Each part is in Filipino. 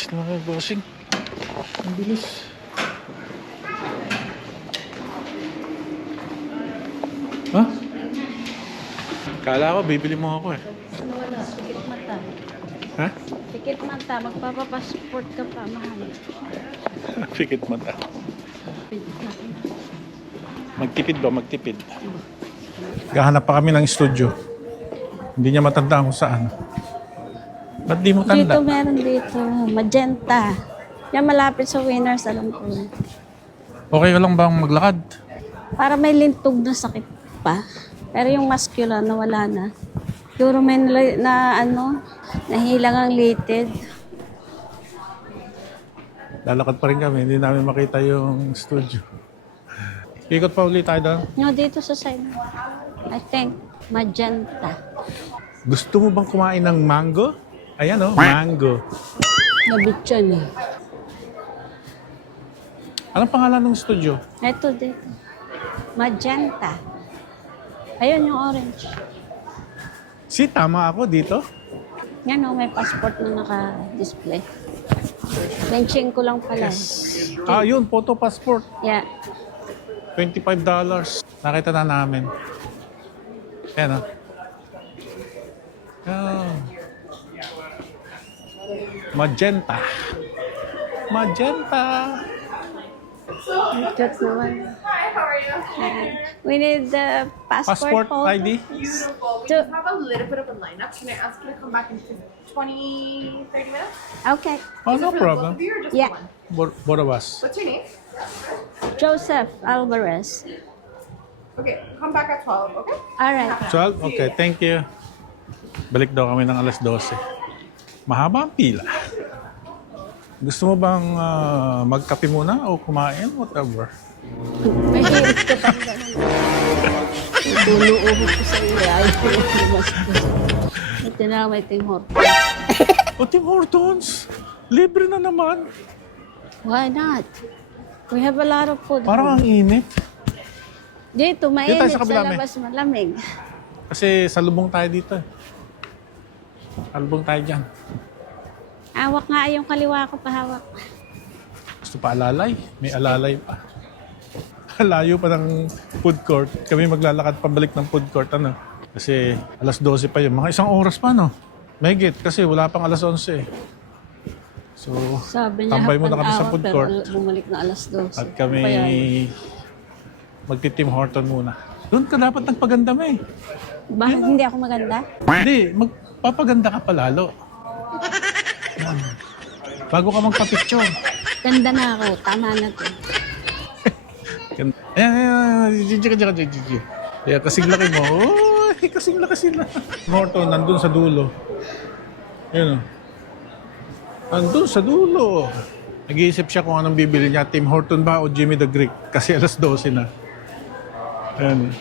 bilis na bossing. Ang bilis. Ha? Kala ko bibili mo ako eh. Wala, pikit mata. Ha? Pikit mata, magpapapassport ka pa, mahal. Pikit mata. Magtipid ba? Magtipid. Gahanap pa kami ng studio. Hindi niya matanda kung saan. Ba't di mo tanda? Dito meron dito, magenta. Yan malapit sa Winners, alam ko. Okay ka lang bang maglakad? Para may lintog na sakit pa. Pero yung muscular na wala na. Siguro may nahilang ang litid. Lalakad pa rin kami. Hindi namin makita yung studio. Ikot pa ulit tayo doon. No, dito sa side. I think, magenta. Gusto mo bang kumain ng mango? Ayan oh, mango. Nabityan eh. Anong pangalan ng studio? Ito dito. Magenta. Ayun yung orange. Si, tama ako dito? Yan o, may passport na naka-display. Benching ko lang pala. Ah, yun, photo passport. Yeah. $25. Nakita na namin. Ayan oh. Oh. Magenta. Magenta. Cute naman. Hi, how are you? We need the Passport photo. ID? Beautiful. We So- have a little bit of a lineup. Can I ask you to come back in 20, 30 minutes? Okay. Oh, Is it no for the both problem. of you or just Yeah. one? Both of us. What's your name? Joseph Alvarez. Okay, come back at 12, okay? Alright. 12? Okay, thank you. Balik daw kami ng alas 12. Mahaba ang pila. Gusto mo bang magkape muna o kumain? Whatever. May hirit ka pa rin ganun. Tuluubos ko sa iyo. Ayaw ko yung limas ko. Ito na may Tim Hortons. O Tim Hortons, libre na naman. Why not? We have a lot of food. Parang ang init. Dito, Dito mainit. tayo sa Sa kabila, labas, malamig. Kasi salubong tayo dito. Salubong tayo dyan. Hawak nga yung kaliwa ko, pahawak. Gusto pa alalay? May alalay pa. Layo pa ng food court. Kami maglalakad pabalik ng food court. Ano? Kasi alas 12 pa yun. Mga isang oras pa, no? Megit, kasi wala pang alas 11 eh. So, Sabi niya, tambay muna kami sa hour, food pero court. bumalik na alas 12. At kami Kaya, magti-Tim Horton muna. Doon ka dapat nagpaganda mo eh. bakit hindi ako maganda? Hindi, magpapaganda ka pa lalo. Yan. Bago ka magpa-picture. Ganda na ako. Tama na to. Ayan, Gigi. Kaya kasing laki mo. Uy, kasing laki sila. Horton, nandun sa dulo. Yun o. Nandun sa dulo. Nag-iisip siya kung anong bibili niya. Tim Horton ba o Jimmy the Greek? Kasi alas 12 na. Ayan.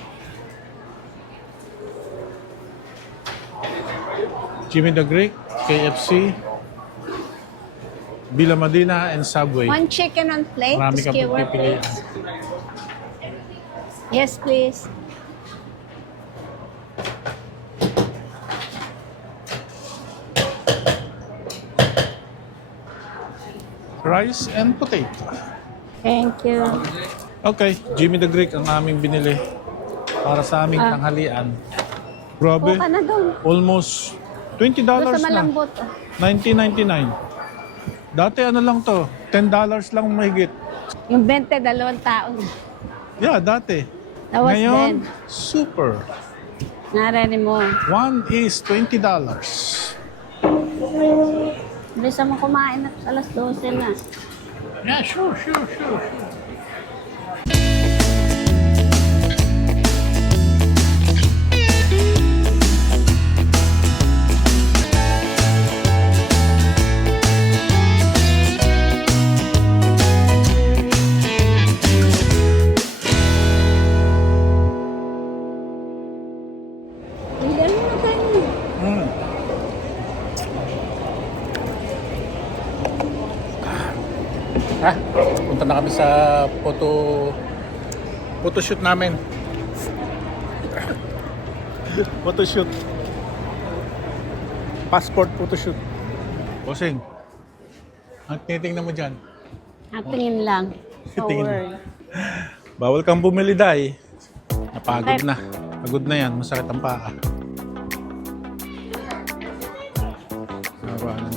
Jimmy the Greek, KFC, Villa Madina, and Subway. One chicken on plate. Marami ka Skewer, pagpipilian. please. Yes, please. Rice and potato. Thank you. Okay, Jimmy the Greek ang aming binili para sa aming tanghalian. Grabe, Buka na doon. almost $20 Doon sa na. malambot. $19.99. Dati ano lang to, $10 lang mahigit. Yung 20, 2 taon. Yeah, dati. That was Ngayon, then. super. Narinig mo. One is $20. Bisa mo kumain at alas 12 na. Yeah, sure. Hindi ano na tayo. Punta na kami sa photoshoot namin. Photoshoot. Passport photoshoot. Bossing, Ang tinitingnan mo dyan. Ang tingin lang. Tingin. Forward. Bawal kang bumili, Day. Napagod Bakit? na. Pagod na yan. Masakit ang paa. Haba na.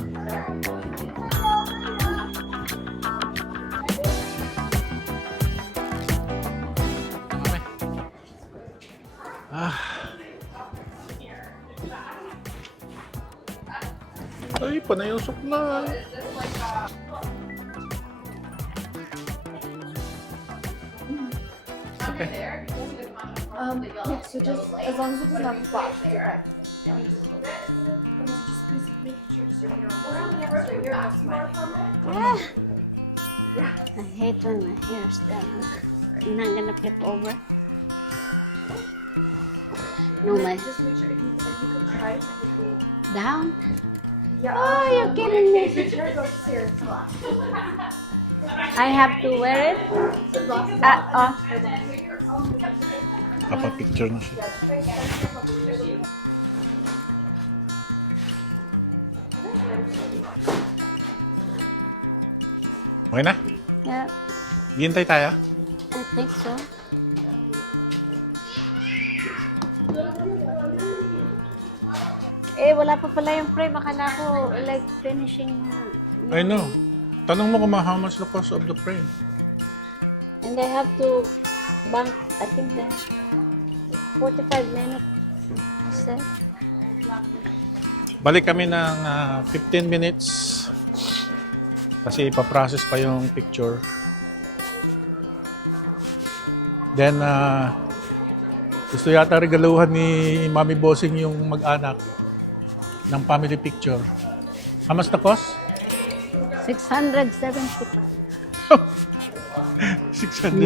Ah. Ay, panay yung suklay. Okay. Yeah, so just as long as it doesn't have a flash, it's okay. Just please make sure to serve your own. You're not smiling. I hate when my hair's down. I'm not gonna flip over. No, my Just make sure if you could try to technically. down. Yeah. Oh, you're kidding me. Make sure it goes to your glass. I have to wear it. So glasses Oh. Kapapicture na siya. Okay na? Yeah, Hintay tayo? I think so. Eh, wala pa pala yung frame. Akala ko, like, finishing na. I know. Tanong mo kung how much the cost of the frame. And I have to bank, I think, 45 minutes. I said. Balik kami ng 15 minutes kasi ipaprocess pa yung picture. Then, gusto yata regaluhan ni Mami Bossing yung mag-anak ng family picture. How much the cost? 675. 600.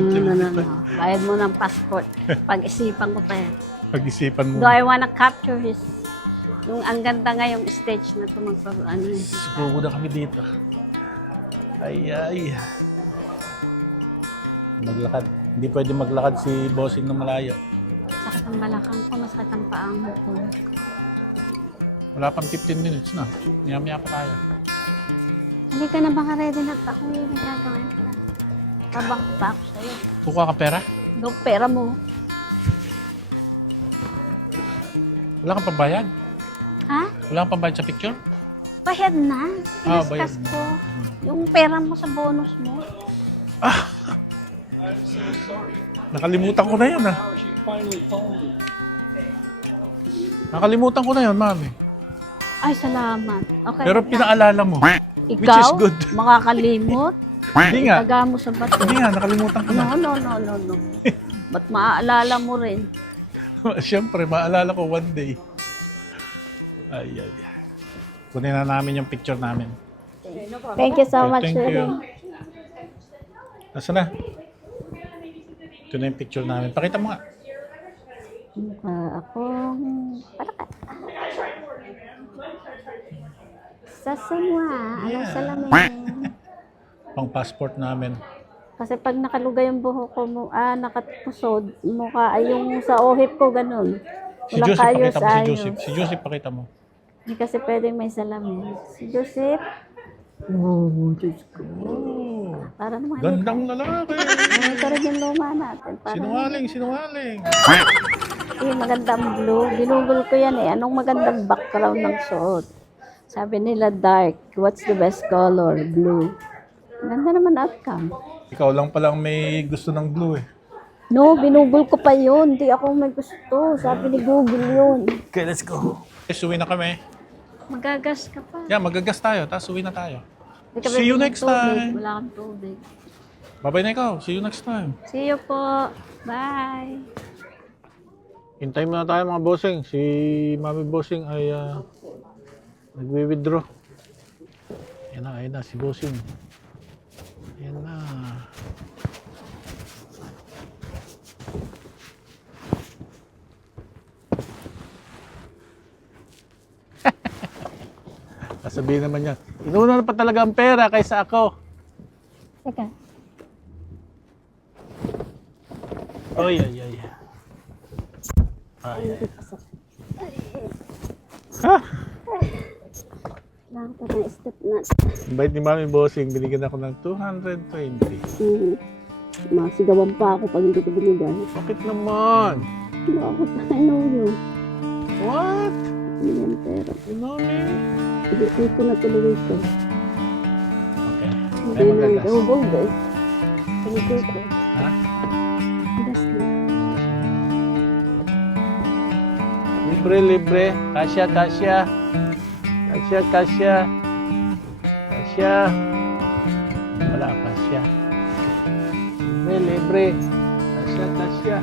No. Bayad mo ng passport. Pag-isipan ko pa yan. Pag-isipan mo. Do I wanna capture his... Yung ang ganda nga yung stage na ito ano eh. Subugo na kami dito. Ay. Maglakad. Hindi pwede maglakad si Bossing na malayo. Sakit ang balakang ko, masakit ang paang ko. Wala pang 15 minutes na. Maya-maya pa tayo. Hindi ka na baka ready na ako yung nagagawin ka. Tabang pa ako sa'yo. Kukuha ka pera? Dog, pera mo. Wala kang pambayad? Ha? Wala kang pambayad sa picture? Bayad na. Bayad Discuss na. ko. Yung pera mo sa bonus mo. Nakalimutan ko na yun Nakalimutan ko na yun, Mami. Ay, salamat. Okay. Pero pinaalala mo. Ikaw, which is good. makakalimot. Hindi nga. Taga mo sa bato. Hindi nga, nakalimutan ko na. No. Ba't maaalala mo rin? Siyempre, maalala ko one day. Ay. Kunin na namin yung picture namin. Thank you so much, Thank you. Rin. Nasaan na? Ito na yung picture namin. Pakita mo nga. Akong palaka. Sa Samwa, anong salamin? Pang passport namin. Kasi pag nakalugay yung buhok ko mo, nakapusod, mukha, ay yung sa ohip ko, ganun. Si Walang Joseph, pakita mo si kaayos-ayos. Joseph. Si Joseph, pakita mo. Hindi kasi pwedeng may salamin. Si Joseph, oh, Diyos ko. Para naman. Gandang lalaki. Ito rin yung luma natin. Sinungaling. Magandang blue. Ginugol ko yan eh. Anong magandang background ng suot? Sabi nila dark. What's the best color? Blue. Ganda naman outcome. Ikaw lang palang may gusto ng blue eh. No, binugol ko pa yun. Hindi ako may gusto. Sabi ni Google yun. Okay, let's go. Uwi na kami. Magagas ka pa. Yeah, magagas tayo. Tapos uwi na tayo. Hindi ka See you bibili ng next tubig. time. Wala kang tubig. Bye-bye na ikaw. See you next time. See you po. Bye. Hintayin muna tayo mga bossing. Si Mami Bossing ay nagwi-withdraw. Ayan na si Bossing. Ayan na. Sabihin naman niya, inuna pa talaga ang pera kaysa ako. Teka. Ay. Ha? Nakita ng step na. Bait ni Mami Bossing, binigyan ako ng 220. Masigawan pa ako pag hindi ko binigay. Bakit naman? Bakit? I know you. What? Hindi yan pera. You know me? Ibigay ko na tuloy ko. Okay. Hindi Ay, na magagas. gahubog eh. Ibigay ko. Ha? Gas na. Libre, libre. Kasya, kasya. Kasya, kasya. Kasya. Wala, kasya. Libre, libre. Kasya, kasya.